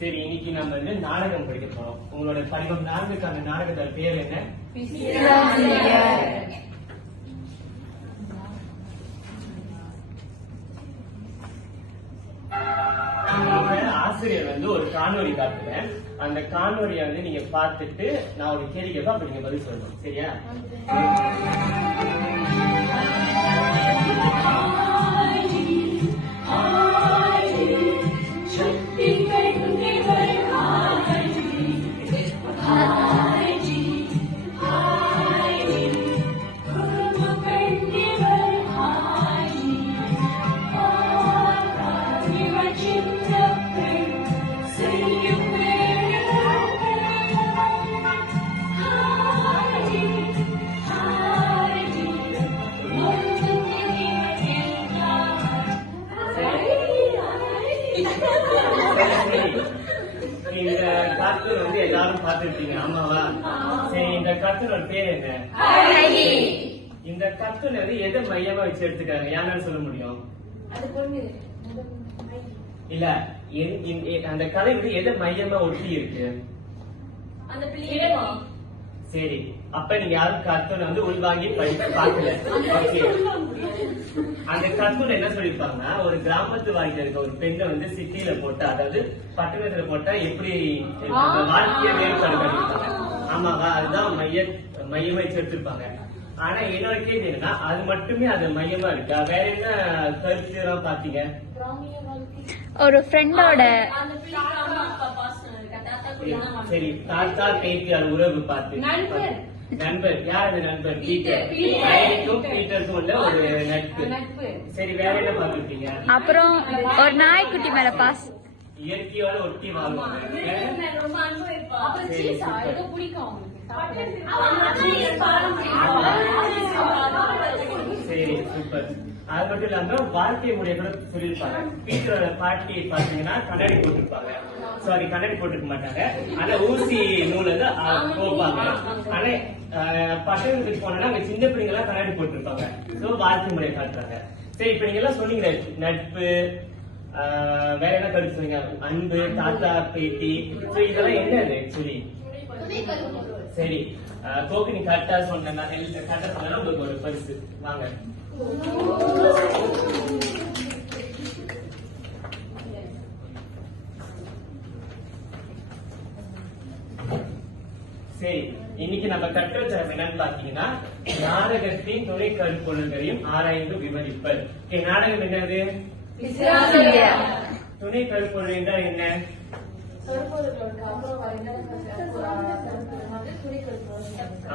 சரி, இன்னைக்கு நம்ம வந்து நாடகம் படிக்க போறோம். உங்களோட படிவம் 4க்கான நாடகத்தோட பேர் என்ன? ஆசிரியர் வந்து ஒரு காணொலி காட்டுறேன். அந்த காணொலியை வந்து நீங்க பார்த்துட்டு நான் ஒரு கேள்வி கேட்பேன், அப்ப நீங்க பதில் சொல்லணும். சரியா? இந்த கார்ட்டூன் வந்து எல்லாரும் பார்த்திருப்பீங்க, ஆமாவா? சரி, இந்த கார்ட்டூனோட பேர் என்ன? இந்த கார்ட்டூன் வந்து எதை மையமா வச்சு எடுத்துக்காங்க? யாரால சொல்ல முடியும்? இல்ல, அந்த கதை வந்து எதை மையமா ஒட்டி இருக்கு? சரி, அப்ப நீங்க யாரும் கார்ட்டூன் வந்து உள்வாங்கி பார்க்கல. அந்த கார்ட்டூன் என்ன சொல்லிருப்பாங்கன்னா, ஒரு கிராமத்து வாழ்க்கையில இருக்க ஒரு பெண்ணை வந்து சிட்டியில போட்டா, அதாவது பட்டணத்துல போட்டா எப்படி வாழ்க்கைய வேறுபாடு பண்ணிருப்பாங்க. ஆமாவா? அதுதான் மையமா வச்சு எடுத்திருப்பாங்க. ஆனா என்னோட கேள்வி என்னன்னா, அது மட்டுமே அது மையமா இருக்கா? வேற என்ன கருத்து எல்லாம் பாத்தீங்க? ஒரு ஃப்ரெண்டோட சரி, தாத்தா பேத்தியார் உறவு பார்த்து நண்பர். யார் அந்த நண்பர்? பீட்டர். பீட்டருக்கும் உள்ள ஒரு நட்பு. சரி, வேற என்ன பார்த்துருக்கீங்க? அப்புறம் ஒரு நாய்க்குட்டி மேல பாஸ். இயற்கையோட ஒட்டி வாழ்வாங்க. சரி, சூப்பர். அது மட்டும் இல்லாம வாழ்க்கை முறைய கூட சொல்லிருப்பாங்க. பீட்டரோட பாட்டி பாத்தீங்கன்னா கண்ணாடி போட்டிருப்பாங்க. சாரி, கண்ணாடி போட்டுக்க மாட்டாங்க. ஆனா ஊசி நூல் வந்து போப்பாங்க. ஆனா பட்டணத்துக்கு போனா அங்க சின்ன பிள்ளைங்க எல்லாம் கண்ணாடி போட்டிருப்பாங்க. சோ வாழ்க்கை முறையை காட்டுறாங்க. சரி, இப்ப நீங்க எல்லாம் சொன்னீங்க நட்பு, வேற என்ன கருத்து சொன்னீங்க? அன்பு, தாத்தா பேத்தி. இதெல்லாம் என்ன ஆக்சுவலி? சரி, கோக்கு நீ கரெக்டா சொன்ன, கரெக்டா சொன்னா உங்களுக்கு ஒரு பரிசு. வாங்க. சரி, இன்னைக்கு நம்ம கற்ற தரம் என்னன்னு பாத்தீங்கன்னா, நாடகத்தின் துணை கருப்பொருள்களையும் ஆராய்ந்து விவரிப்பல். நாடகம் என்னது? துணை கருப்பொருள் என்றால் என்ன?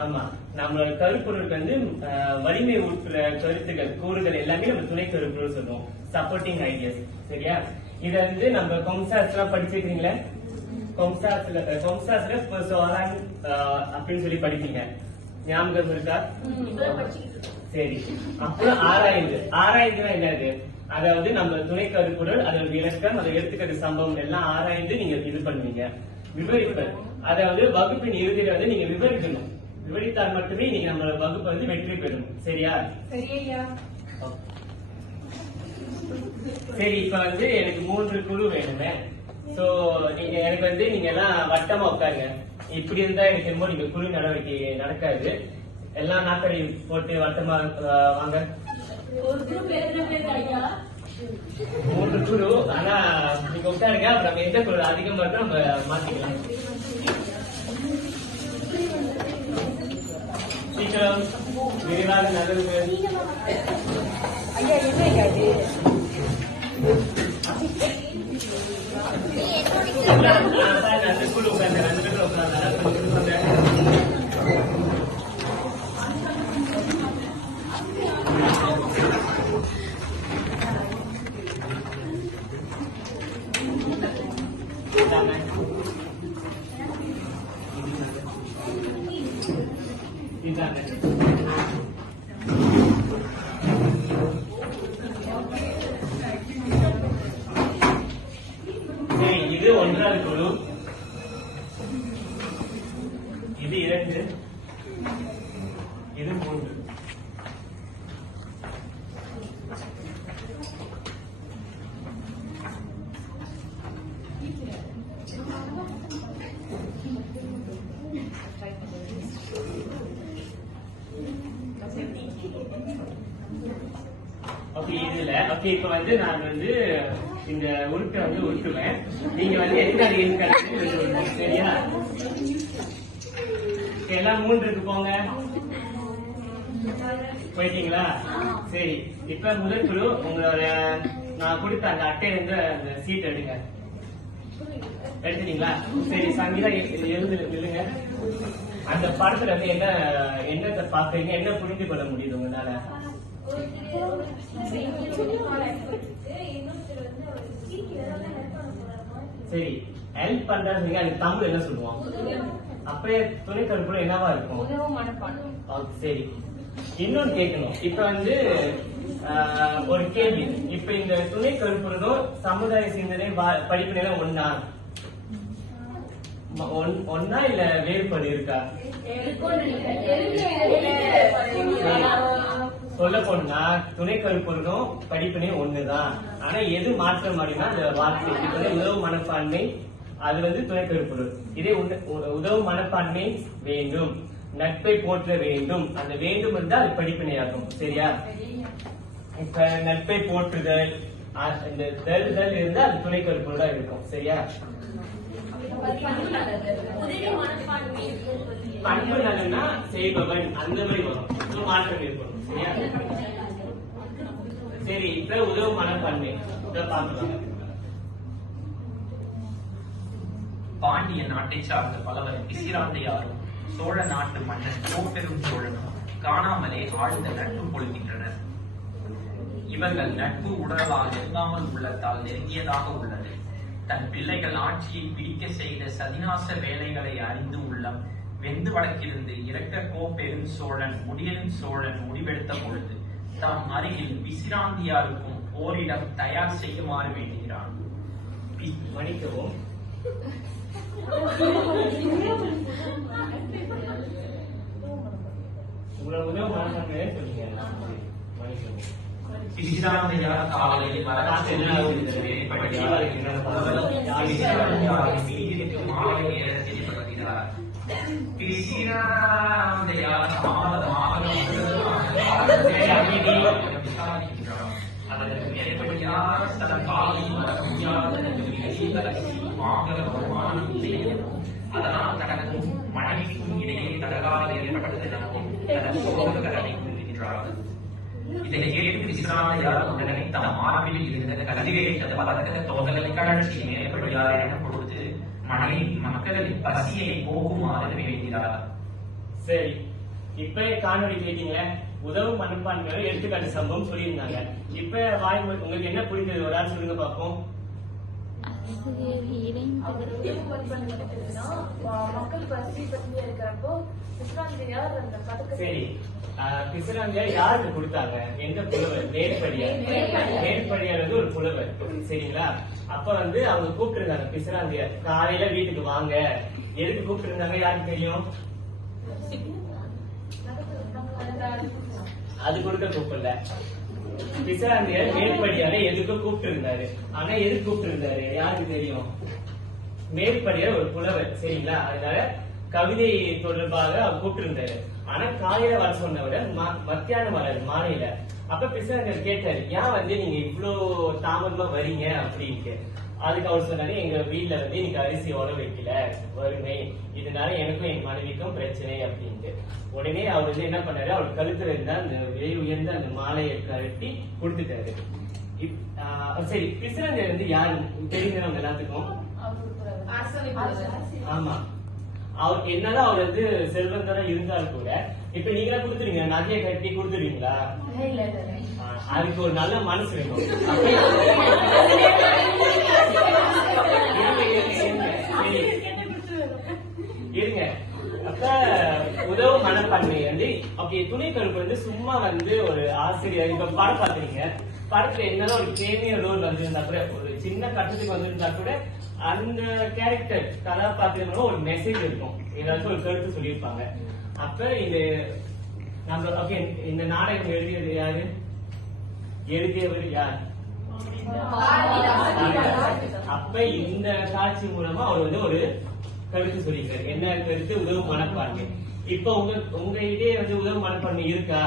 ஆமா, நம்மளோட கருப்பொருளுக்கு வந்து வலிமை ஊட்டுற கருத்துக்கள், கூறுகள் எல்லாமே நம்ம துணை கருப்பொருள் சொல்லுவோம். Supporting ideas. சரியா? இத வந்து நம்ம கொம்சாஸ் எல்லாம் படிச்சிருக்கீங்களா? கொம்சாஸ்ல அப்படின்னு சொல்லி படிப்பீங்க. ஞாபகம் இருக்கா? சரி, அப்புறம் ஆராய்ந்துனா என்னது? அதாவது நம்ம துணை கருப்பொருள், அதோட விளக்கம், அதை எடுத்துக்கிற சம்பவம் எல்லாம் ஆராய்ந்து நீங்க இது பண்ணுவீங்க. விவரிப்பல், அதாவது வகுப்பின் இறுதியில வந்து நீங்க விவரிக்கணும். விவரித்தால் மட்டுமே நீங்க நம்மளோட வகுப்பு வந்து வெற்றி பெறும். சரியா? சரி, இப்ப வந்து எனக்கு 3 குழு வேணுமே. சோ நீங்க எனக்கு வந்து நீங்க எல்லாம் வட்டமா உட்காருங்க. இப்படி இருந்தா எனக்கு என்னமோ நீங்க குழு நடவடிக்கை நடக்காது. எல்லா நாட்களையும் போட்டு வட்டமா வாங்க. 3 குழு. ஆனா நீங்க உட்காருங்க. நம்ம எந்த குழு அதிகமா இருக்கோ நம்ம மாத்திக்கலாம். சீக்கிரம் விரிவாக நகருங்க. அந்த குழு உட்கார்ந்து 2 பேரும் உட்கார்ந்து இது 1வது குழு, இது 2, இது 3. ஓகே இப்ப வந்து நான் வந்து இந்த உருட்டை வந்து உருட்டுவேன். நீங்க வந்து எத்தனை இருக்கு சரியா? எல்லாம் 3க்கு போங்க. போயிட்டீங்களா? சரி, இப்ப முதல் குழு உங்களோட நான் கொடுத்த அந்த அட்டையில இருந்து அந்த சீட் எடுங்க. எடுத்துட்டீங்களா? சரி, சங்கீதா எழுந்து நில்லுங்க. அந்த படத்துல வந்து என்னத்தை பாக்குறீங்க, என்ன புரிந்து கொள்ள முடியுது உங்களால? சரி, ஹெல்ப் பண்றாங்க. அது தமிழ் என்ன சொல்லுவோம்? அப்படியே துணை கருப்புல என்னவா இருக்கும்? சரி, இன்னொன்னு கேட்கணும். இப்ப வந்து ஒரு கேள்வி. இப்ப இந்த துணை கருப்புறதும் சமுதாய சிந்தனை படிப்பு நிலை ஒன்னா இல்ல வேறுபாடு இருக்கா? சொல்ல போனா துணை கருப்பொருளும் படிப்பினே ஒண்ணுதான். ஆனா எது மாற்றம் அப்படின்னா அந்த வார்த்தை. இப்ப உதவு மனப்பான்மை அது வந்து துணை கருப்பொருள். இதே உதவு மனப்பான்மை வேண்டும், நட்பை போற்ற வேண்டும், அந்த வேண்டும் என்றால் அது படிப்பினையாகும். சரியா? இப்ப நட்பை போற்றுதல், இந்த தருதல் இருந்தா அது துணை கருப்பொருளா இருக்கும். சரியா? பண்பு நலன்னா செய்பவன் அந்த மாதிரி வரும், மாற்றம் ஏற்படும். சரியா? சரி, இப்ப உதவு மனப்பான்மை பார்க்கலாம். பாண்டிய நாட்டை சார்ந்த பலவர் பிசிராந்தையாரும் சோழ நாட்டு மன்னன் கோப்பெரும் சோழனும் காணாமலே ஆழ்ந்த நட்பு கொள்கின்றனர். இவர்கள் நட்பு உடலால் நெருங்காமல் உள்ளத்தால் நெருங்கியதாக உள்ளது. தன் பிள்ளைகள் ஆட்சியை பிடிக்க செய்த சதிநாச வேலைகளை அறிந்து உள்ளம் வெந்து வழக்கிலிருந்து இறக்க கோப்பெரும் சோழன் முடியலும் சோழன் முடிவெடுத்த பொழுது தாம் அருகில் பிசிராந்தியாருக்கும் ஓரிடம் தயார் செய்யுமாறு வேண்டுகிறான். மன்னிக்கவும், உங்களோட உதவு மனப்பான்மையே சொல்லுங்க. மன்னிக்கவும். பிசிராந்தையார் காலையில் மாலை நேரத்தில் வருகிறார். பிசிராந்தையார் தாமதமாக அதற்கு மேற்படியாக தன் காலையில் வர முடியாத வருமானம் இல்லை. அதனால் தனக்கும் மனைவிக்கும் இடையே தகராறு ஏற்பட்டது எனவும் தனது சகோதரரை கூறுகின்றார்கள். இதை கேட்டு பிசிராந்தையார் உடனே தம் மார்பில் இருந்த கதிரை பதக்க தோதலை கழற்சி மேற்படியார் என கொடுத்து மனைவி மக்களின் பசியை போக்குமாறு வேண்டினார். சரி, இப்ப காணொலி கேட்டீங்களே, உதவு மனப்பான்மையோட எடுத்துக்காட்டு சம்பவம் சொல்லியிருந்தாங்க. இப்ப உங்களுக்கு என்ன புரிந்தது? ஒரு ஆள் சொல்லுங்க பாப்போம். மக்கள் பசி பத்தி இருக்கிறப்போ சரி, பிசிராந்தியார் யாருக்கு கொடுத்தாங்க? எந்த புலவர்? மேற்படியார். மேற்படியார் வந்து ஒரு புலவர். சரிங்களா? அப்ப வந்து அவங்க கூப்பிட்டு இருந்தாங்க பிசிராந்தியார் காலையில வீட்டுக்கு வாங்க. எதுக்கு கூப்பிட்டு இருந்தாங்க யாருக்கு தெரியும்? அது கொடுக்க கூப்பிடல. பிசிராந்தியார் மேற்படியார எதுக்கு கூப்பிட்டு இருந்தாரு. ஆனா எதுக்கு கூப்பிட்டு இருந்தாரு யாருக்கு தெரியும்? மேற்படியார் ஒரு புலவர். சரிங்களா? அதனால கவிதை தொடர்பாக அவர் கூப்பிட்டு இருந்தாரு. ஆனா காலையில வர சொன்னவரை மத்தியானம் வராது, மாலையில. அப்ப பிசிராந்தியார் கேட்டாரு, ஏன் வந்து நீங்க இவ்வளவு தாமதமா வரீங்க அப்படின்ட்டு. அதுக்கு அவர் சொன்னாரு, எங்க வீட்டுல வந்து இன்னைக்கு அரிசி உழவு வைக்கல, வறுமை, இதனால எனக்கும் என் மனைவிக்கும் பிரச்சனை அப்படின்ட்டு. உடனே அவர் வந்து என்ன பண்ணாரு, அவர் கழுத்துல இருந்த அந்த விலை உயர்ந்த அந்த மாலையை கழட்டி கொடுத்துட்டாரு. சரி, பிசிராந்தியார் வந்து யாரு தெரிஞ்சவங்க எல்லாத்துக்கும்? ஆமா, அவர் என்னதான் அவர் வந்து செல்வந்தரா இருந்தாலும் கூட இப்ப நீங்களா கொடுத்துருங்க, நகையை கட்டி கொடுத்துருவீங்களா? அதுக்கு ஒரு நல்ல மனசு வேணும். இருங்க. அப்ப உதவு மனப்பான்மை வந்து அப்படி துணை கருப்பு வந்து சும்மா வந்து ஒரு ஆசிரியர். இப்ப படம் பாத்துறீங்க, படத்துல என்னதான் ஒரு கேமியோ ரோல் வந்திருந்தா கூட, ஒரு சின்ன கட்டத்துக்கு வந்திருந்தா கூட அந்த கேரக்டர் கதாபாத்திரம் ஒரு மெசேஜ் இருக்கும், ஏதாச்சும் ஒரு கருத்து சொல்லியிருப்பாங்க. அப்ப இது நம்ம ஓகே, இந்த நாடகம் எழுதியது யாரு? எழுதியவர் யார்? அப்ப இந்த காட்சி மூலமா அவர் வந்து ஒரு கருத்து சொல்லியிருக்காரு. என்ன கருத்து? உதவு மனப்பான்மை. இப்போ உங்க இதே வந்து உதவி மனப்பான்மை இருக்கா?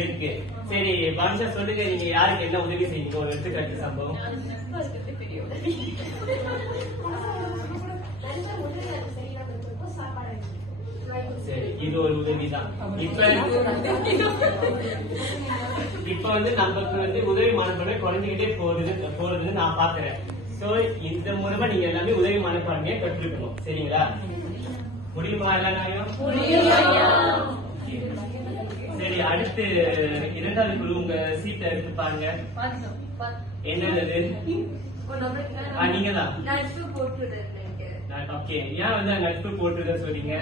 இருக்கு. சரி பாஷா சொல்லுங்க, நீங்க யாருக்கு என்ன உதவி செய்யுங்க? ஒரு எடுத்துக்காட்டு சம்பவம். சரி, இது ஒரு உதவிதான். இப்ப வந்து நமக்கு வந்து உதவி மனப்பான்மை குறைஞ்சுக்கிட்டே போறதுன்னு நான் பாக்குறேன். சோ இந்த மூலமா நீங்க எல்லாமே உதவி மனப்பான்மையை கற்றுக்கணும். சரிங்களா? முடியுமா எல்லாரும்? சரி, அடுத்து இரண்டாவது குழு உங்க சீட்டை எடுத்து பாருங்க. என்னது? நீங்க தான். ஓகே, ஏன் வந்து நட்பு போட்டுருக்க சொல்றீங்க?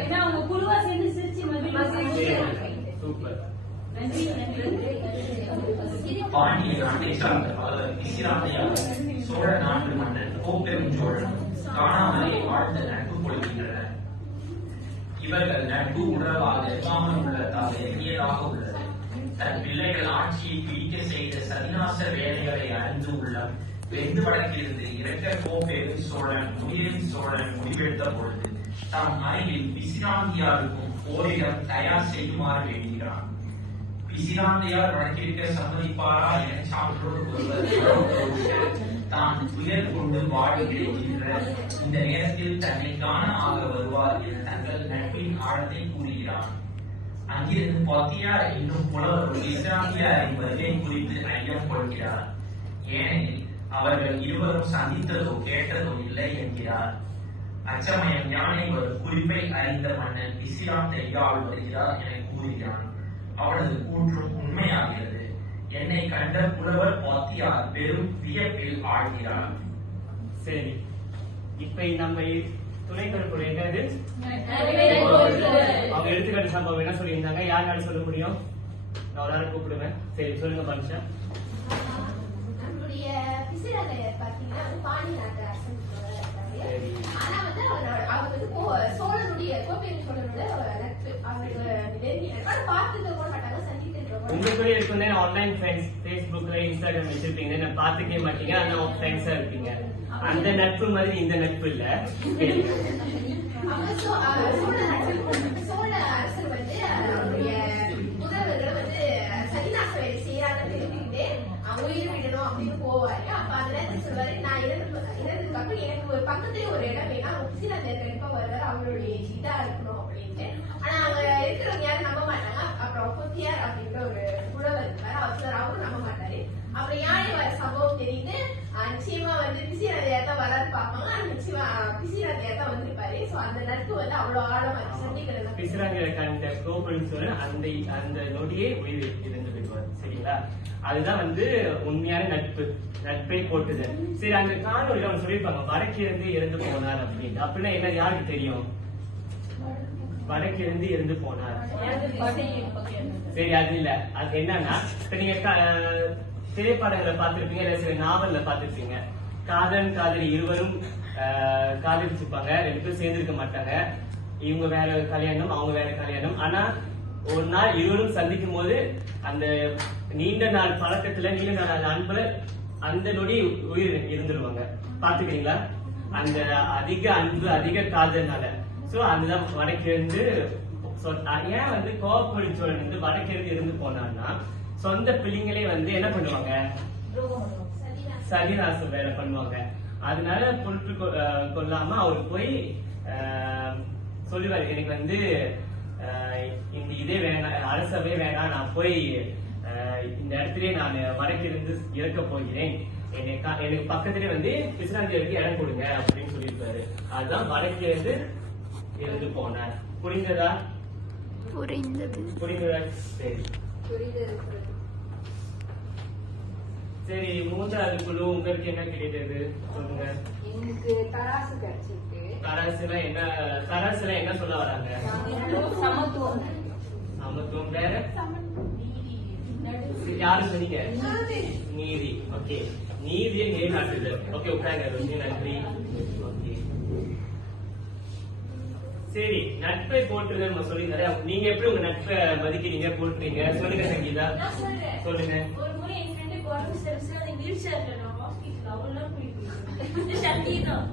சூப்பர். பாண்டிய நாட்டை சார்ந்த பலவர் பிசிராந்தையார் சோழ நாட்டு மன்னன் கோப்பெருஞ்சோழன் காணாமலே ஆழ்ந்த நட்பு கொள்கின்றனர். இவர்கள் நட்பு உணர்வாக எவ்வாமல் உள்ளதால் எளியதாக உள்ளது. தன் பிள்ளைகள் ஆட்சியை பிடிக்க செய்த சதிநாச வேலைகளை அறிந்து உள்ளம் வெந்து வடக்கிலிருந்து இறக்க கோப்பெரு சோழன் உயிரின் சோழன் முடிவெடுத்த பொழுது தாம் அருகில் பிசிராந்தியாருக்கும் ஓரிடம் தயார் செய்யுமாறு வேண்டுகிறான். பிசிராந்தையார் வழக்கிற்க சம்மதிப்பாரா என சான்றோர் ஒருவர் தான் துயர் கொண்டு வாடி கிடைக்கின்ற இந்த நேரத்தில் தன்னை காண ஆக வருவார் என தங்கள் நட்பின் ஆழத்தை கூறுகிறான். அங்கிருந்து பத்தியார் என்னும் புலவர் பிசிராந்தியாரின் வருகை குறித்து ஐயம் கொள்கிறார். ஏனெனில் அவர்கள் இருவரும் சந்தித்ததோ கேட்டதோ இல்லை என்கிறார். அச்சமயம் யானை வரும் குறிப்பை அறிந்த மன்னன் பிசிராந்தையால் வருகிறார் என கூறுகிறான். அவனது கூற்றும் உண்மையாகிறது. என்னை கண்ட புலவர் பாத்தியார் பெரும் வியப்பில் ஆழ்கிறார். சரி, இப்ப நம்ம துணை கருப்பொருள் என்னது? அவங்க எடுத்துக்காட்டு சம்பவம் என்ன சொல்லியிருந்தாங்க? யாரால சொல்ல முடியும்? நான் ஒரு ஆள் கூப்பிடுவேன். சரி, சொல்லுங்க பாஷா. நம்முடைய பிசிராந்தையார் பாத்தீங்கன்னா பாண்டிய நாட்டு அரசன். ஆனா வந்து அவர் வந்து சோழனுடைய கோப்பெரும் சோழனுடைய நட்பு அவருக்கு பார்த்தது கூட மாட்டாங்க, சந்தித்திருக்க. உங்களுக்குள்ளே இருக்குன்னு ஆன்லைன் ஃப்ரெண்ட்ஸ் பேஸ்புக்ல இன்ஸ்டாகிராம் வச்சிருப்பீங்க, நான் பாத்துக்கவே மாட்டீங்க, ஆனா ஃப்ரெண்ட்ஸா இருப்பீங்க. அந்த நட்பு மாதிரி இந்த நட்பு இல்ல. சோழ அரசர் வந்து அவருடைய முதல்வர்கள் வந்து சதிநாச வேலை செய்யறாங்கன்னு தெரிஞ்சுக்கிட்டு உயிர் விடணும் அப்படின்னு போவாரு. அப்ப அந்த நேரத்தில் சொல்வாரு, நான் இறந்ததுக்கு அப்புறம் எனக்கு ஒரு பக்கத்துலயே ஒரு இடம் வேணா பிசிராந்தையார் கண்டிப்பா வருவாரு, அவருடைய இதா இருக்கணும் அப்படின்ட்டு. ஆனா அவங்க இருக்கிறவங்க யாரும் நம்ப மாட்டாங்க. அப்புறம் புத்தியார் அப்படின்ற ஒரு புலவர் இருப்பாரு, அவரும் நம்ப மாட்டாரு. அப்புறம் யானை வர சம்பவம் தெரியுது, நிச்சயமா வந்து பிசிராந்தையார் தான் வராது பார்ப்பாங்க. நிச்சயமா பிசிராந்தையார் தான் வந்திருப்பாரு. சோ அந்த நட்பு வந்து அவ்வளவு ஆழமா சந்திக்கிறது. பிசிராந்தையார் கண்ட கோப்பெரும் சோழன் அந்த நொடியே உயிர் இருந்து போயிடுவார். சரிங்களா? அதுதான் வந்து உண்மையான நட்பு, நட்பை போட்டுது. சரி, அந்த காணொலியில அவங்க சொல்லியிருப்பாங்க வடக்கிருந்து இறந்து போனார் அப்படின்னு. அப்படின்னா என்ன, யாருக்கு தெரியும்? வடக்கிருந்து இறந்து போனார். சரி, அது இல்ல. அது என்னன்னா, இப்ப நீங்க திரைப்படங்களை பார்த்திருப்பீங்க, இல்ல சில நாவல்ல பார்த்திருப்பீங்க. காதல் காதலி இருவரும் காதலிச்சுப்பாங்க, ரெண்டு பேரும் சேர்ந்திருக்க மாட்டாங்க. இவங்க வேற கல்யாணம், அவங்க வேற கல்யாணம். ஆனா ஒரு நாள் இருவரும் சந்திக்கும் போது அந்த நீண்ட நாள் பழக்கத்துல, நீண்ட நாள் அன்புல அந்த நொடி உயிர் இருந்துருவாங்க. பாத்துக்கிறீங்களா? அந்த அதிக அன்பு, அதிக காதல்னால. சோ அதுதான் வடக்கிருந்து. ஏன் வந்து கோப்பெரும் சோழன் வந்து வடக்கிருந்து இருந்து போனான்னா, சொந்த பிள்ளைங்களே வந்து என்ன பண்ணுவாங்க? சதிநாசம் வேலை பண்ணுவாங்க. அதனால பொருட்டு கொள்ளாம அவர் போய் சொல்லுவாரு, எனக்கு வந்து இந்த இதே வேணாம், அரசவே வேணாம், நான் போய் இந்த இடத்துலயே நான் வடக்கிருந்து இறக்க போகிறேன், எனக்கு பக்கத்திலே வந்து பிசிராந்தையாருக்கு இடம் கொடுங்க அப்படின்னு சொல்லியிருப்பாரு. அதுதான் வடக்கிலிருந்து இருந்து போனார். புரிந்ததா? புரிந்ததா? சரி சரி, மூன்றாவது குழு உங்களுக்கு என்ன கிடைத்தது சொல்லுங்க. எனக்கு தராசு கிடைச்சிருக்கு. தராசுல என்ன? தராசுல என்ன சொல்ல வராங்க? சமத்துவம். சமத்துவம் வேற யாரு சொன்னீங்க? நீதி. ஓகே, நீதியை நிலைநாட்டுதல். ஓகே, உட்காருங்க. ரொம்ப நன்றி. ஓகே, சரி, நட்பை போட்டுதல் நம்ம சொல்லிங்க. நீங்க எப்படி உங்க நட்பை மதிக்கிறீங்க, போட்டுறீங்க? சொல்லுங்க சங்கீதா, சொல்லுங்க. ஒரு முறை என் ஃப்ரெண்டுக்கு உடம்பு சரிச்சு, அதை வீல் சேர்ல நான் ஹாஸ்பிட்டல் அவ்வளவு போயிட்டு சக்தி தான்.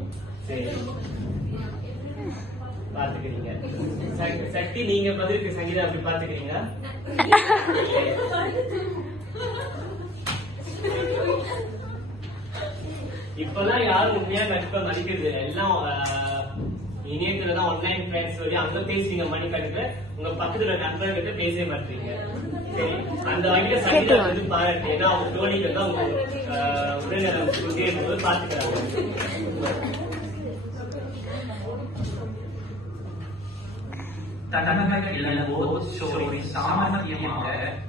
சரி, பாத்துக்கிறீங்க. சக்தி, நீங்க பதிலுக்கு சங்கீதா அப்படி பாத்துக்கிறீங்க. இப்பதான் யாரும் உண்மையா கண்டிப்பா மதிக்கிறது இல்லை. எல்லாம் இணையத்துலதான் ஆன்லைன் ஃப்ரெண்ட்ஸ் சொல்லி அங்க பேசுறீங்க மணிக்கணக்குல, உங்க பக்கத்துல நண்பர்கிட்ட பேசவே மாட்டீங்க. சரி, அந்த வகையில சங்கீதா வந்து பாராட்டு. ஏன்னா அவங்க தோழிகள் தான் உங்க உடல்நலம் இருக்கும்போது பாத்துக்கிறாங்க. தன்னக இளங்கோர் சோழி சாமர்த்தியமாக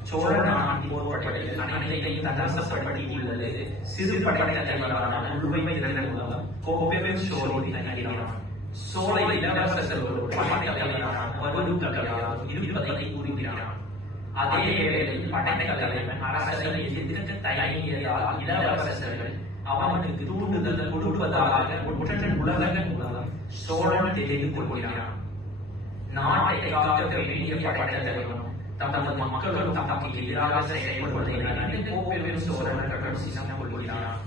சோழ நாட்டின் போர்ப்படையில் அனைத்தையும் தகசப்படுத்தி உள்ளது. சிறு படை தலைவரான உள்வை திறன் மூலம் கோபெரும் சோழி தங்கினான். சோழ இளவரசர்களோடு படை தலைவரான வருடர்களால் இருப்பதை கூறுகிறான். அதே வேளையில் படை தலைவன் அரசரை எதிர்க்க தயங்கியதால் இளவரசர்கள் அவனுக்கு தூண்டுதல் கொடுப்பதாக ஒற்றன் உலகன் மூலம் சோழன் தெரிந்து கொள்கிறான். நாட்டை காக்க வேண்டிய படை தலைவனும் தமது மக்களும் தமக்கு எதிராக செயல்படுவதை அறிந்து கோபெரும் சோழன் சினம் கொள்கிறான்.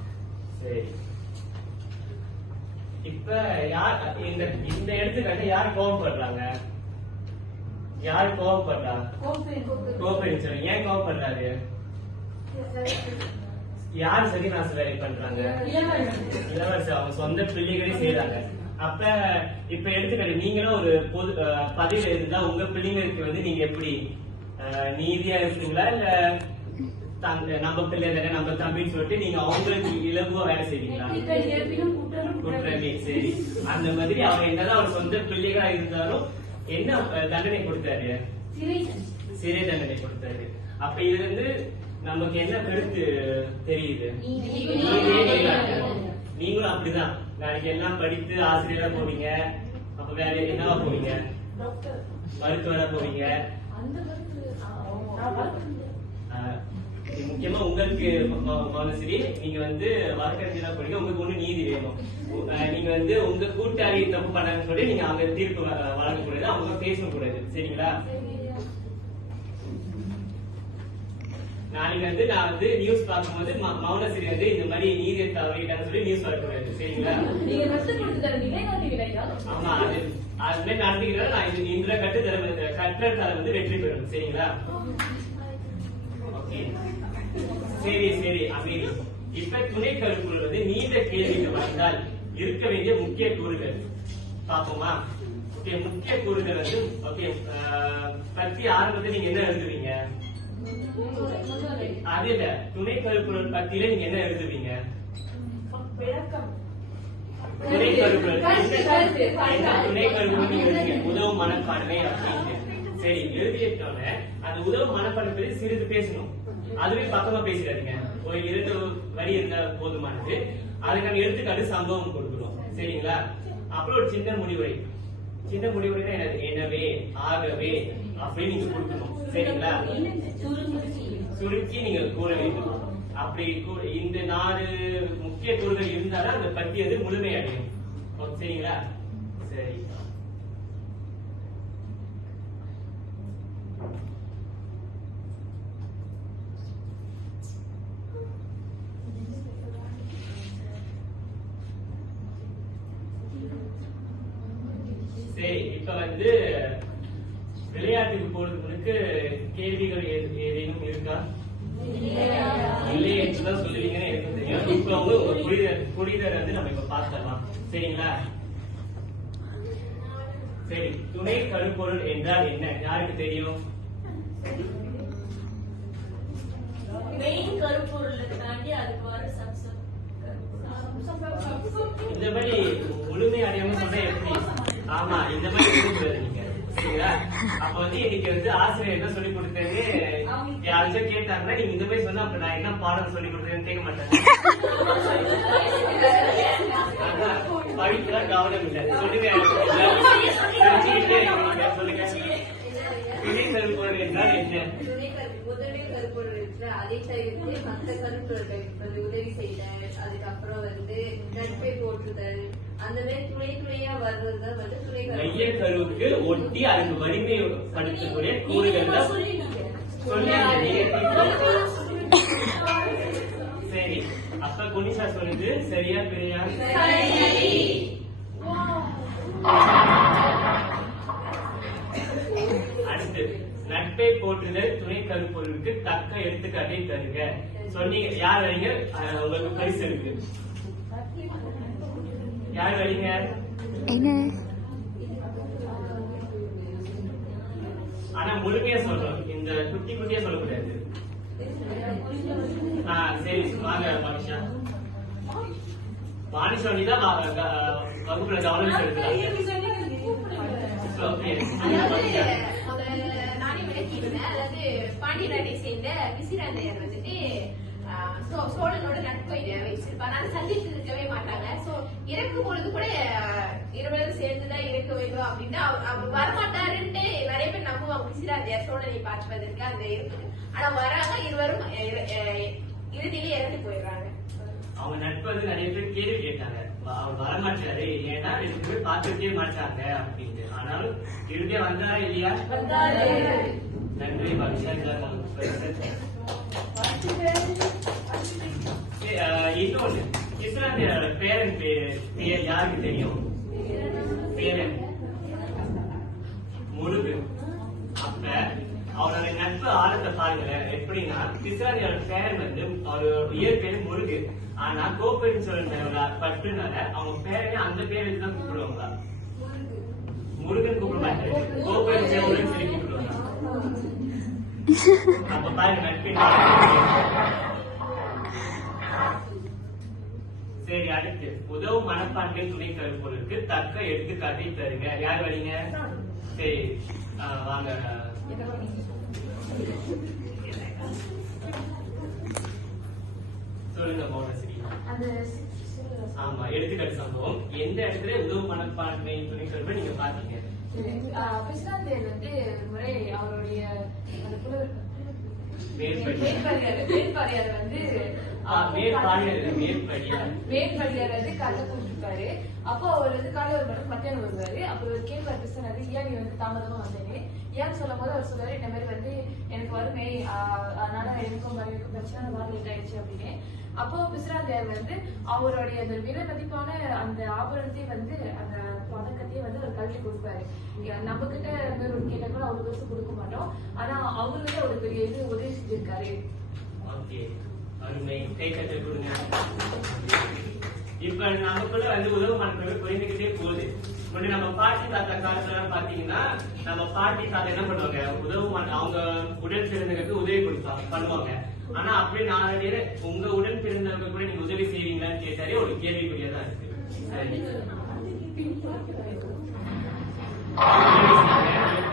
இப்ப யார் இந்த எடுத்துக்காட்டு யார் கோபப்படுறாங்க? யார் கோபப்படுறா? கோபம் சொல்லுங்க. ஏன் கோபப்படுறாரு? யார் சரி நாச வேலை பண்றாங்க? இளவரசர் அவங்க சொந்த பிள்ளைகளே செய்யறாங்க. அப்ப இப்ப எடுத்துக்காட்டு நீங்களும் ஒரு பொது பதிவு இருந்தா உங்க பிள்ளைங்களுக்கு வந்து நீங்க எப்படி நீதியா இருக்கீங்களா, இல்ல நம்ம பிள்ளை தானே நம்ம தம்பின்னு சொல்லிட்டு நீங்க அவங்களுக்கு இலகுவா வேலை செய்வீங்களா? குற்றமே. சரி, அந்த மாதிரி அவங்க என்னதான் அவர் சொந்த பிள்ளைகளா இருந்தாலும் என்ன தண்டனை கொடுத்தாரு? சிறை தண்டனை கொடுத்தாரு. அப்ப இதுல இருந்து நமக்கு என்ன கருத்து தெரியுது? நீங்களும் அப்படிதான் நாளைக்கு எல்லாம் படித்து ஆசிரியரா போவீங்க. அப்ப வேற என்னவா போவீங்க? மருத்துவரா போவீங்க. முக்கியமா உங்களுக்கு மனசரி நீங்க வந்து வழக்கறிஞரா போறீங்க. உங்களுக்கு ஒண்ணு நீதி வேணும். நீங்க வந்து உங்க கூட்டாளி தப்பு பண்ணாங்கன்னு சொல்லி நீங்க அங்க தீர்ப்பு வழங்கக்கூடாது, அவங்க பேசக்கூடாது. சரிங்களா? நாளைக்கு வந்து நான் வந்து நியூஸ் பார்க்கும்போது மௌனசிரி வந்து இந்த மாதிரி நீதி தவறிட்டான்னு சொல்லி நியூஸ் வரக்கூடாது. சரிங்களா? ஆமா, அது மாதிரி நடந்துக்கிறத நான் இந்த கட்டுரை வந்து வெற்றி பெறணும். சரிங்களா? ஓகே, சரி சரி அமைதி. இப்ப துணை கருப்பொருள் வந்து நீண்ட கேள்விகள் வந்தால் இருக்க வேண்டிய முக்கிய கூறுகள் பாப்போமா? ஓகே, முக்கிய கூறுகள் வந்து ஓகே பத்தி ஆரம்பத்தில் நீங்க என்ன எழுதுவீங்க? அது இல்ல, துணை கருப்பொருள் பத்தியில நீங்க என்ன எழுதுவீங்க? துணை கருப்பொருள் துணை கருப்பொருள் நீங்க எழுதுவீங்க உதவும் மனப்பான்மை அப்படின்னு. சரி, எழுதிட்டோன்னு அந்த உதவும் மனப்பான்மை சிறிது பேசணும். அதுவே பக்கமா பேசிடாதீங்க. ஒரு 2 வரி இருந்தா போதுமானது. அதுக்கான எடுத்துக்காட்டு சம்பவம் கொடுக்கணும். சரிங்களா? அப்புறம் ஒரு சின்ன முடிவுரை. சின்ன முடிவுரைனா என்னது? எனவே, ஆகவே அப்படின்னு நீங்க கொடுக்கணும். சரிங்களா? சுருக்கி நீங்க கூற வேண்டும். அப்படி இந்த 4 முக்கிய கூறுகள் இருந்தாலும் அந்த பத்தி அது முழுமையடையும். சரிங்களா? சரி, சரி. இப்ப வந்து விளையாட்டுக்கு போறதுக்கு கேள்விகள் ஏதேனும் இருக்கா? இல்லை என்றுதான் சொல்லுவீங்கன்னு எனக்கு தெரியும். இப்ப வந்து ஒரு புரிதல் வந்து நம்ம இப்ப பார்க்கலாம். சரிங்களா? சரி, துணை கருப்பொருள் என்றால் என்ன? யாருக்கு தெரியும்? இந்த மாதிரி முழுமை அடையாம சொன்னா எப்படி? ஆமா, இந்த மாதிரி நீங்க. சரிங்களா? அப்ப வந்து இன்னைக்கு வந்து ஆசிரியர் என்ன சொல்லி கொடுத்தது யாராச்சும் கேட்டாங்கன்னா நீங்க இந்த மாதிரி சொன்னா அப்ப நான் என்ன பாடம் சொல்லி கொடுத்தேன்னு கேட்க மாட்டேன். படிப்புலாம் கவனம் இல்லை. சொல்லுங்க, சொல்லுங்க. துணை கருப்பொருள் என்றால் என்ன? அதை தவிர்த்து மற்ற கருப்பொருட்கள் உதவி செய்தல், அதுக்கப்புறம் வந்து நட்பை போற்றுதல், அந்த மாதிரி துணை துணையா வர்றதுதான் வந்து துணை மைய கருவுக்கு ஒட்டி அதுக்கு வலிமைப்படுத்தக்கூடிய கூறுகள் தான். சரி, அப்ப குனிஷா சொல்லுது சரியா பிரியா? நட்பை போற்றுதல் துணை கருப்பொருளுக்கு தக்க எடுத்துக்காட்டை தருக. சொன்னீங்க யார் வரீங்க? உங்களுக்கு பரிசு இருக்கு. யார் வரீங்க? என்ன ஆனா முழுமையா சொல்றோம், இந்த குட்டி குட்டியா சொல்லக்கூடாது. சரி வாங்க மனுஷா. மானிஷா நீதான் வகுப்புல கவனம் செலுத்துறாங்க. நானே விளக்கிடுவேன். அதாவது பாண்டிய நாட்டை சேர்ந்த விசிராந்தையர் வந்துட்டு சோழனோட நட்பை வச்சிருப்பாங்க. அதை சந்தித்து இருக்கவே மாட்டாங்க. சோ இறக்கும் பொழுது கூட இருவரும் சேர்ந்துதான் இறக்க வேண்டும் அப்படின்னு அவர் வரமாட்டாருன்ட்டு நிறைய பேர் நம்புவாங்க. விசிராந்தையர் சோழனை பார்ப்பதற்கு அந்த இருக்கு. ஆனா வராங்க, இருவரும் இறுதியிலே இறந்து போயிடுறாங்க. அவங்க நட்பு வந்து நிறைய பேர் கேள்வி கேட்டாங்க, அவர் வரமாட்டாரு ஏன்னா இதுக்கு போய் பார்த்துட்டே மாட்டாங்க அப்படின்ட்டு. ஆனாலும் இறுதியா வந்தாரா இல்லையா? நன்றி மகிஷா. இன்னொன்னு, இஸ்லாமியோட பேரன் பேர் யாருக்கு தெரியும்? பேரன் முருகு. அப்ப அவரோட நட்பு ஆழத்தை பாருங்களேன். எப்படின்னா இஸ்லாமியோட பேரன் வந்து அவரோட இயற்பேரு முருகு. ஆனா கோப்பெருன்னு சொல்ற பற்றுனால அவங்க பேரனே அந்த பேருக்கு தான் கூப்பிடுவாங்களா? முருகன் கூப்பிட மாட்டாரு, கோப்பெரு சேவலன்னு சொல்லி கூப்பிடுவாங்க. அப்ப பாருங்க நட்பின். சரி, அடுத்து உதவும் மனப்பான்மை துணை கருப்பொருளுக்கு தக்க எடுத்துக்காட்டை தருங்க. யார் வரீங்க? சரி வாங்க. சொல்லுங்க மௌனஸ்ரீ. ஆமா, எடுத்துக்காட்டு சம்பவம் எந்த இடத்துல உதவும் மனப்பான்மை துணை கருப்பை நீங்க பாத்தீங்க? பிஸ்ராந்தேர் வந்து ஒரு முறை அவருடைய மேற்படியார் வந்து மேற்படியார் வந்து காலைல கூப்பிட்டுருப்பாரு. அப்போ அவர் வந்து காலைல ஒரு மணிக்கு மத்தியானம் வருவாரு. அப்போ ஒரு கேள்வி பிஸ்ராந்து ஏன் நீ வந்து தாமதமா வந்தேன்னு ஏன்னு சொல்லும் போது அவர் சொல்லுவாரு, இந்த மாதிரி வந்து எனக்கு வறுமை, அதனால எனக்கும் மனைவிக்கும் பிரச்சனை மாதிரி லேட் ஆயிடுச்சு அப்படின்னு. அப்போ பிஸ்ராந்தியார் வந்து அவருடைய அந்த விலை மதிப்பான அந்த ஆபரணத்தையும் வந்து அந்த பதக்கத்தையும் வந்து அவர் கல்வி கொடுப்பாரு. நம்ம கிட்ட இருந்து ஒரு கேட்ட கூட அவருக்கு வருஷம் கொடுக்க மாட்டோம். ஆனா அவரு வந்து ஒரு பெரிய இது உதவி செஞ்சிருக்காரு. இப்ப நமக்குள்ள வந்து உதவு மனப்பான்மை குறைந்துகிட்டே போகுது. முன்னாடி நம்ம பாட்டி தாத்தா காலத்துல பாத்தீங்கன்னா நம்ம பாட்டி தாத்தா என்ன பண்ணுவாங்க, அவங்க உடன் பிறந்தவங்களுக்கு உதவி பண்ணுவாங்க. ஆனா அப்படியே நாளடியில உங்க உடன் பிறந்தவங்க கூட நீங்க உதவி செய்வீங்களான்னு கேட்டாலே ஒரு கேள்விக்குரியதான் இருக்கு.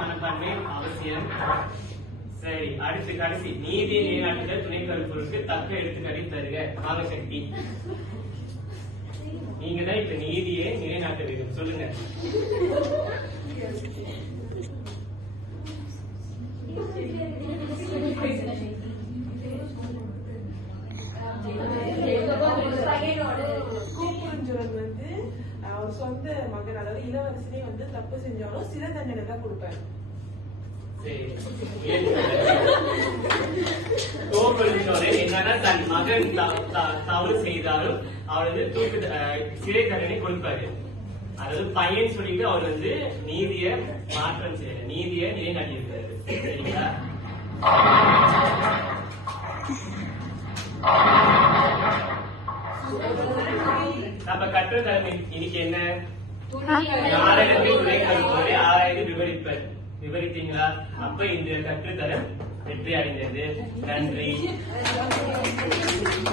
மனப்பான்மை அவசியம். சரி, அடுத்து கடைசி நீதி நிலைநாட்டுதல் துணை கருப்பொருளுக்கு தக்க எடுத்துக்காட்டை தருக. நாகசக்தி, நீங்க தான் இப்ப நீதியை நிலைநாட்ட வேண்டும். சொல்லுங்க. வந்து அவர் சொந்த மகன், அதாவது இளவரசனே வந்து தப்பு செஞ்சாலும் சிறை தண்டனை தான் கொடுப்பாரு. என்னன்னா தன் மகன் தவறு செய்தாலும் அவர் வந்து சிறை தண்டனை கொடுப்பாரு. அதாவது பையன் சொல்லிட்டு அவர் வந்து நீதிய மாற்றம் செய்யல, நீதிய நிலைநாட்டியிருக்காரு. சரிங்களா? நம்ம கற்றுத்தரம் இன்னைக்கு என்ன? நாடகத்தை துணை கருப்பொருளை ஆராய்ந்து விவரித்தீங்களா? அப்ப இந்த கற்றுத்தரம் வெற்றி அடைந்தது. நன்றி.